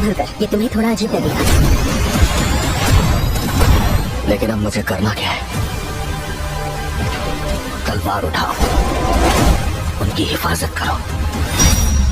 संभल कर, ये तुम्हें थोड़ा अजीब लगेगा, लेकिन अब मुझे करना क्या है? तलवार उठाओ, उनकी हिफाजत करो।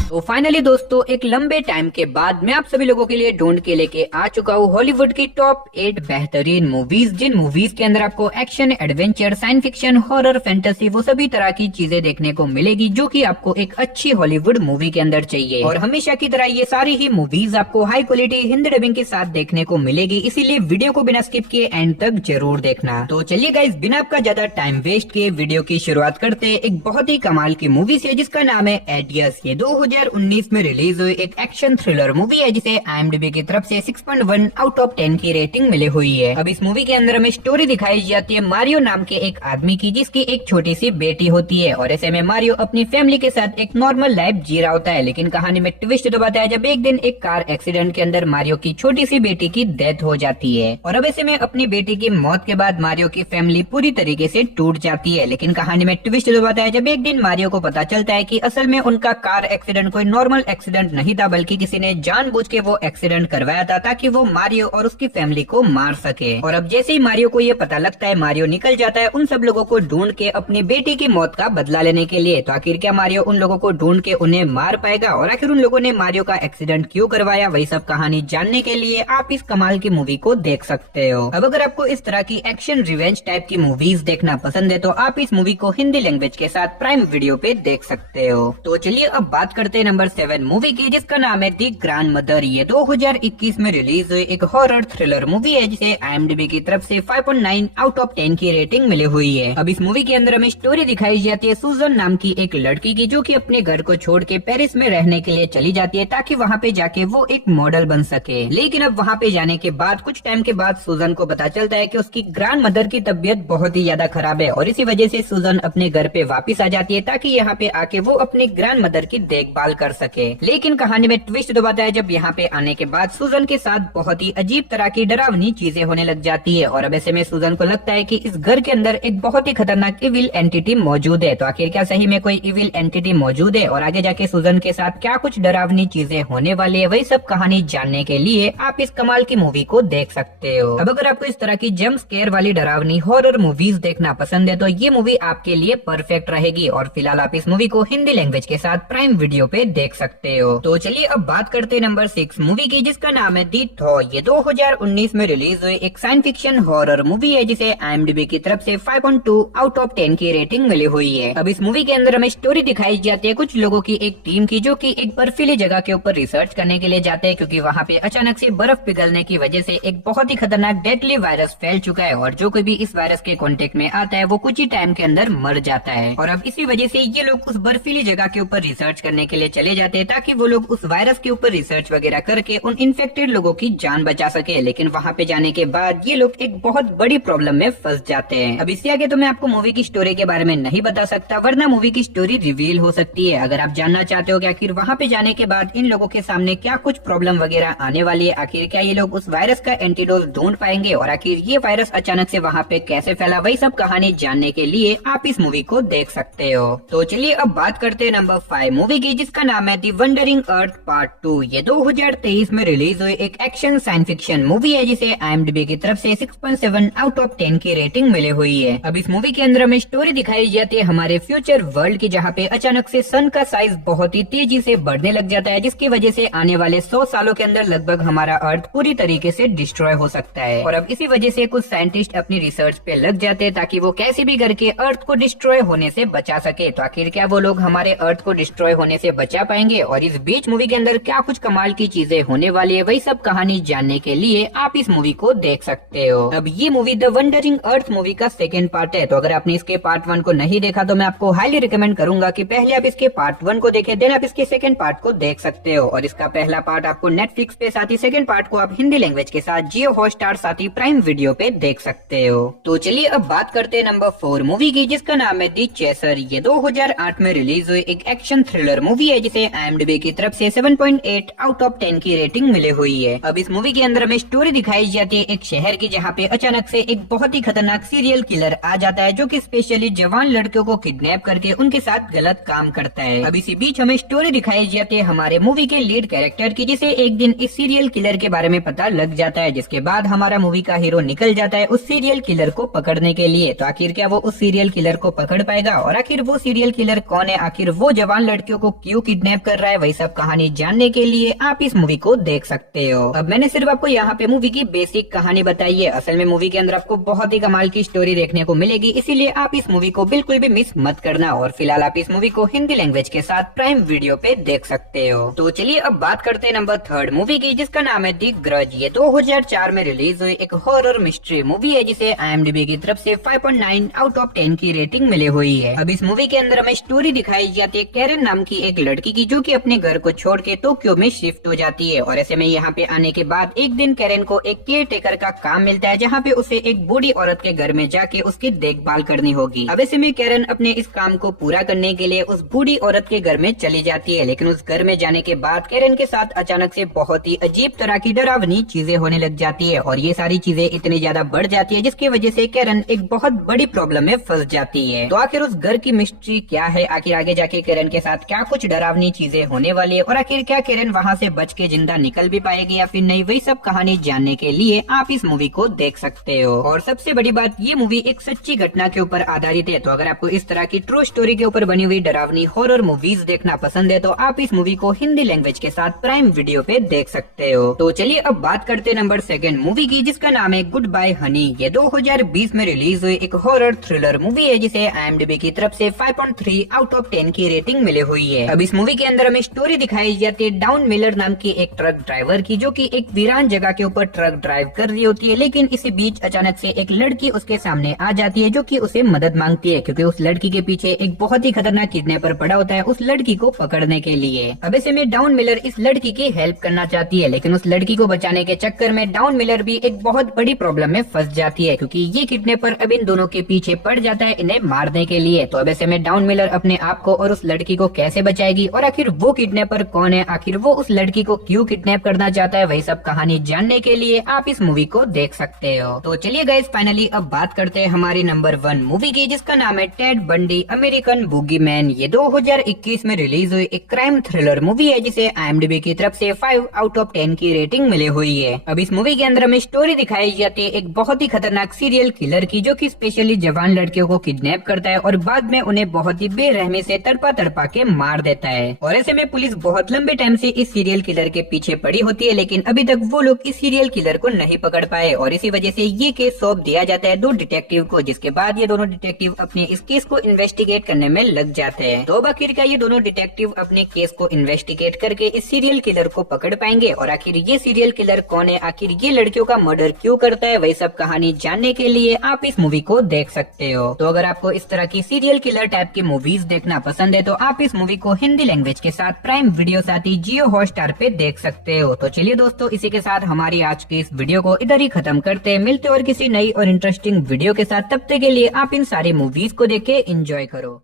तो फाइनली दोस्तों, एक लंबे टाइम के बाद मैं आप सभी लोगों के लिए ढूंढ के लेके आ चुका हूँ हॉलीवुड की टॉप 8 बेहतरीन मूवीज, जिन मूवीज के अंदर आपको action, adventure, science fiction, horror, fantasy, वो सभी तरह की चीजें देखने को मिलेगी जो कि आपको एक अच्छी हॉलीवुड मूवी के अंदर चाहिए। और हमेशा की तरह ये सारी ही मूवीज आपको हाई क्वालिटी हिंदी डबिंग के साथ देखने को मिलेगी, इसीलिए वीडियो को बिना स्किप किए एंड तक जरूर देखना। तो चलिए गाइस, बिना आपका ज्यादा टाइम वेस्ट किए वीडियो की शुरुआत करते एक बहुत ही कमाल की मूवी से जिसका नाम है एडियस। ये 2019 में रिलीज हुई एक एक्शन थ्रिलर मूवी है जिसे IMDb की तरफ से 6.1 आउट ऑफ 10 की रेटिंग मिली हुई है। अब इस मूवी के अंदर हमें स्टोरी दिखाई जाती है मारियो नाम के एक आदमी की, जिसकी एक छोटी सी बेटी होती है। और ऐसे में मारियो अपनी फैमिली के साथ एक नॉर्मल लाइफ जी रहा होता है, लेकिन कहानी में ट्विस्ट तो बताया जब एक दिन एक कार एक्सीडेंट के अंदर मारियो की छोटी सी बेटी की डेथ हो जाती है। और अब ऐसे में अपनी बेटी की मौत के बाद मारियो की फैमिली पूरी तरीके से टूट जाती है, लेकिन कहानी में ट्विस्ट तो बताया जब एक दिन मारियो को पता चलता है कि असल में उनका कार एक्सीडेंट कोई नॉर्मल एक्सीडेंट नहीं था, बल्कि किसी ने जानबूझ के वो एक्सीडेंट करवाया था ताकि वो मारियो और उसकी फैमिली को मार सके। और अब जैसे ही मारियो को ये पता लगता है, मारियो निकल जाता है उन सब लोगों को ढूंढ के अपनी बेटी की मौत का बदला लेने के लिए। तो आखिर क्या मारियो उन लोगों को ढूंढ के उन्हें मार पाएगा, और आखिर उन लोगों ने मारियो का एक्सीडेंट क्यों करवाया, वही सब कहानी जानने के लिए आप इस कमाल की मूवी को देख सकते हो। अब अगर आपको इस तरह की एक्शन रिवेंज टाइप की मूवीज देखना पसंद है तो आप इस मूवी को हिंदी लैंग्वेज के साथ प्राइम वीडियो पे देख सकते हो। तो चलिए अब बात करते हैं नंबर 7 मूवी की, जिसका नाम है दी ग्रैंड मदर। ये 2021 में रिलीज हुई एक हॉरर थ्रिलर मूवी है जिसे IMDb की तरफ से 5.9 आउट ऑफ 10 की रेटिंग मिली हुई है। अब इस मूवी के अंदर हमें स्टोरी दिखाई जाती है सुजन नाम की एक लड़की की, जो कि अपने घर को छोड़ के पेरिस में रहने के लिए चली जाती है ताकि वहाँ पे जाके वो एक मॉडल बन सके। लेकिन अब वहाँ पे जाने के बाद कुछ टाइम के बाद सुजन को पता चलता है कि उसकी ग्रैंड मदर की तबीयत बहुत ही ज्यादा खराब है, और इसी वजह से सुजन अपने घर पे वापिस आ जाती है ताकि यहाँ पे आके वो अपनी ग्रैंड मदर की देखभाल कर सके। लेकिन कहानी में ट्विस्ट तो बताया जब यहाँ पे आने के बाद सुजन के साथ बहुत ही अजीब तरह की डरावनी चीजें होने लग जाती है। और अब ऐसे में सुजन को लगता है कि इस घर के अंदर एक बहुत ही खतरनाक इविल एंटिटी मौजूद है। तो आखिर क्या सही में कोई इविल एंटिटी मौजूद है, और आगे जाके सुजन के साथ क्या कुछ डरावनी चीजें होने वाली है, वही सब कहानी जानने के लिए आप इस कमाल की मूवी को देख सकते हो। अब अगर आपको इस तरह की जंप स्केयर वाली डरावनी हॉरर मूवीज देखना पसंद है तो ये मूवी आपके लिए परफेक्ट रहेगी। और फिलहाल आप इस मूवी को हिंदी लैंग्वेज के साथ प्राइम वीडियो पे देख सकते हो। तो चलिए अब बात करते हैं नंबर 6 मूवी की, जिसका नाम है दी थॉ। ये 2019 में रिलीज हुई एक साइंस फिक्शन हॉरर मूवी है जिसे IMDb की तरफ से 5.2 आउट ऑफ 10 की रेटिंग मिली हुई है। अब इस मूवी के अंदर हमें स्टोरी दिखाई जाती है कुछ लोगों की एक टीम की, जो कि एक बर्फीली जगह के ऊपर रिसर्च करने के लिए जाते हैं, क्योंकि वहाँ पे अचानक से बर्फ पिघलने की वजह से एक बहुत ही खतरनाक डेडली वायरस फैल चुका है, और जो कोई भी इस वायरस के कांटेक्ट में आता है वो कुछ ही टाइम के अंदर मर जाता है। और अब इसी वजह से ये लोग उस बर्फीली जगह के ऊपर रिसर्च करने के लिए चले जाते हैं ताकि वो लोग उस वायरस के ऊपर रिसर्च वगैरह करके उन इन्फेक्टेड लोगों की जान बचा सके। लेकिन वहाँ पे जाने के बाद ये लोग एक बहुत बड़ी प्रॉब्लम में फंस जाते हैं। अब इससे आगे तो मैं आपको मूवी की स्टोरी के बारे में नहीं बता सकता, वरना मूवी की स्टोरी रिवील हो सकती है। अगर आप जानना चाहते हो कि आखिर वहाँ पे जाने के बाद इन लोगों के सामने क्या कुछ प्रॉब्लम वगैरह आने वाली है, आखिर क्या ये लोग उस वायरस का एंटीडोज ढूंढ पाएंगे, और आखिर ये वायरस अचानक से वहाँ पे कैसे फैला, वही सब कहानी जानने के लिए आप इस मूवी को देख सकते हो। तो चलिए अब बात करते हैं नंबर 5 मूवी की, जिसका नाम है दी वंडरिंग अर्थ पार्ट 2। ये 2023 में रिलीज हुई एक एक्शन साइंस फिक्शन मूवी है जिसे IMDb की तरफ से 6.7 आउट ऑफ 10 की रेटिंग मिली हुई है। अब इस मूवी के अंदर हमें स्टोरी दिखाई जाती है हमारे फ्यूचर वर्ल्ड की, जहाँ पे अचानक से सन का साइज बहुत ही तेजी से बढ़ने लग जाता है, जिसकी वजह से आने वाले 100 सालों के अंदर लगभग हमारा अर्थ पूरी तरीके से डिस्ट्रॉय हो सकता है। और अब इसी वजह से कुछ साइंटिस्ट अपनी रिसर्च पे लग जाते हैं ताकि वो कैसे भी करके अर्थ को डिस्ट्रॉय होने से बचा सके। तो आखिर क्या वो लोग हमारे अर्थ को डिस्ट्रॉय होने से बचा पाएंगे, और इस बीच मूवी के अंदर क्या कुछ कमाल की चीजें होने वाली है, वही सब कहानी जानने के लिए आप इस मूवी को देख सकते हो। अब ये movie the wondering earth movie का सेकंड पार्ट है, तो अगर आपने इसके पार्ट 1 को नहीं देखा तो मैं आपको हाईली रिकमेंड करूंगा कि पहले आप इसके पार्ट 1 को देखें, देन आप इसके सेकंड पार्ट को देख सकते हो। और इसका पहला पार्ट आपको नेटफ्लिक्स पे, साथ ही सेकंड पार्ट को आप हिंदी लैंग्वेज के साथ जियो हॉटस्टार साथ ही प्राइम वीडियो पे देख सकते हो। तो चलिए अब बात करते हैं नंबर 4 मूवी की, जिसका नाम है दी चेसर। ये 2008 में रिलीज हुई एक एक्शन थ्रिलर मूवी है जिसे IMDb की तरफ से 7.8 आउट ऑफ 10 की रेटिंग मिली हुई है। अब इस मूवी के अंदर हमें स्टोरी दिखाई जाती है एक शहर की, जहाँ पे अचानक से एक बहुत ही खतरनाक सीरियल किलर आ जाता है जो कि स्पेशली जवान लड़कियों को किडनैप करके उनके साथ गलत काम करता है। अब इसी बीच हमें स्टोरी दिखाई जाती है हमारे मूवी के लीड कैरेक्टर की, जिसे एक दिन इस सीरियल किलर के बारे में पता लग जाता है, जिसके बाद हमारा मूवी का हीरो निकल जाता है उस सीरियल किलर को पकड़ने के लिए। तो आखिर क्या वो उस सीरियल किलर को पकड़ पाएगा, और आखिर वो सीरियल किलर कौन है, आखिर वो जवान लड़कियों को क्यों किडनैप कर रहा है, वही सब कहानी जानने के लिए आप इस मूवी को देख सकते हो। अब मैंने सिर्फ आपको यहाँ पे मूवी की बेसिक कहानी बताई है, असल में मूवी के अंदर आपको बहुत ही कमाल की स्टोरी देखने को मिलेगी, इसीलिए आप इस मूवी को बिल्कुल भी मिस मत करना। और फिलहाल आप इस मूवी को हिंदी लैंग्वेज के साथ प्राइम वीडियो पे देख सकते हो। तो चलिए अब बात करते हैं नंबर 3 मूवी की, जिसका नाम है द ग्रज। ये 2004 में रिलीज हुई एक हॉरर मिस्ट्री मूवी है, जिसे IMDb की तरफ से 5.9 आउट ऑफ 10 की रेटिंग मिली हुई है। अब इस मूवी के अंदर हमें स्टोरी दिखाई जाती है कैरन नाम की एक लड़की की, जो कि अपने घर को छोड़ के टोक्यो में शिफ्ट हो जाती है। और ऐसे में यहाँ पे आने के बाद एक दिन कैरन को एक केयर टेकर का काम मिलता है, जहाँ पे उसे एक बूढ़ी औरत के घर में जाके उसकी देखभाल करनी होगी। अब ऐसे में कैरन अपने इस काम को पूरा करने के लिए उस बूढ़ी औरत के घर में चली जाती है, लेकिन उस घर में जाने के बाद कैरन के साथ अचानक से बहुत ही अजीब तरह की डरावनी चीजें होने लग जाती है, और ये सारी चीजें इतनी ज्यादा बढ़ जाती है जिसकी वजह से कैरन एक बहुत बड़ी प्रॉब्लम में फंस जाती है। तो आखिर उस घर की मिस्ट्री क्या है, आखिर आगे जाके कैरन के साथ क्या कुछ डरावनी चीजें होने वाली है, और आखिर क्या कैरन वहाँ से बच के जिंदा निकल भी पाएगी या फिर नहीं, वही सब कहानी जानने के लिए आप इस मूवी को देख सकते हो। और सबसे बड़ी बात, ये मूवी एक सच्ची घटना के ऊपर आधारित है, तो अगर आपको इस तरह की ट्रू स्टोरी के ऊपर बनी हुई डरावनी हॉरर मूवीज देखना पसंद है तो आप इस मूवी को हिंदी लैंग्वेज के साथ प्राइम वीडियो पे देख सकते हो। तो चलिए अब बात करते हैं नंबर 2 मूवी की, जिसका नाम है गुड बाय हनी। ये 2020 में रिलीज हुई एक हॉरर थ्रिलर मूवी है, जिसे IMDb की तरफ से 5.3 आउट ऑफ 10 की रेटिंग मिली हुई है। अब इस मूवी के अंदर हमें स्टोरी दिखाई जाती है डाउन मिलर नाम की एक ट्रक ड्राइवर की, जो कि एक वीरान जगह के ऊपर ट्रक ड्राइव कर रही होती है, लेकिन इसी बीच अचानक से एक लड़की उसके सामने आ जाती है, जो कि उसे मदद मांगती है, क्योंकि उस लड़की के पीछे एक बहुत ही खतरनाक किडनैपर पड़ा होता है उस लड़की को पकड़ने के लिए। अब ऐसे में डाउन मिलर इस लड़की की हेल्प करना चाहती है, लेकिन उस लड़की को बचाने के चक्कर में डाउन मिलर भी एक बहुत बड़ी प्रॉब्लम में फंस जाती है, क्योंकि ये किडनैपर अब इन दोनों के पीछे पड़ जाता है इन्हें मारने के लिए। तो अब ऐसे में डाउन मिलर अपने आप को और उस लड़की को कैसे बचाएगी, और आखिर वो किडनैपर कौन है, आखिर वो उस लड़की को क्यों किडनैप करना चाहता है, वही सब कहानी जानने के लिए आप इस मूवी को देख सकते हो। तो चलिए गाइस फाइनली अब बात करते हैं हमारी नंबर 1 मूवी की, जिसका नाम है टेड बंडी अमेरिकन बूगीमैन। ये 2021 में रिलीज हुई एक क्राइम थ्रिलर मूवी है, जिसे IMDb की तरफ से 5 आउट ऑफ 10 की रेटिंग मिली हुई है। अब इस मूवी के अंदर हमें स्टोरी दिखाई जाती है एक बहुत ही खतरनाक सीरियल किलर की, जो कि स्पेशली जवान लड़कियों को किडनैप करता है और बाद में उन्हें बहुत ही बेरहमी से तड़पा के मार देता है। और ऐसे में पुलिस बहुत लंबे टाइम से इस सीरियल किलर के पीछे पड़ी होती है, लेकिन अभी तक वो लोग इस सीरियल किलर को नहीं पकड़ पाए, और इसी वजह से ये केस सौंप दिया जाता है 2 डिटेक्टिव को, जिसके बाद ये दोनों डिटेक्टिव अपने इस केस को इन्वेस्टिगेट करने में लग जाते हैं। तो आखिरकार ये दोनों डिटेक्टिव अपने केस को इन्वेस्टिगेट करके इस सीरियल किलर को पकड़ पाएंगे, और आखिर ये सीरियल किलर कौन है, आखिर ये लड़कियों का मर्डर क्यों करता है, वही सब कहानी जानने के लिए आप इस मूवी को देख सकते हो। तो अगर आपको इस तरह की सीरियल किलर टाइप की मूवीज देखना पसंद है तो आप इस मूवी को हिंदी लैंग्वेज के साथ प्राइम वीडियो साथ ही जियो हॉटस्टार पे देख सकते हो। तो चलिए दोस्तों, इसी के साथ हमारी आज की इस वीडियो को इधर ही खत्म करते हैं। मिलते और किसी नई और इंटरेस्टिंग वीडियो के साथ, तब तक के लिए आप इन सारी मूवीज को देख के एंजॉय करो।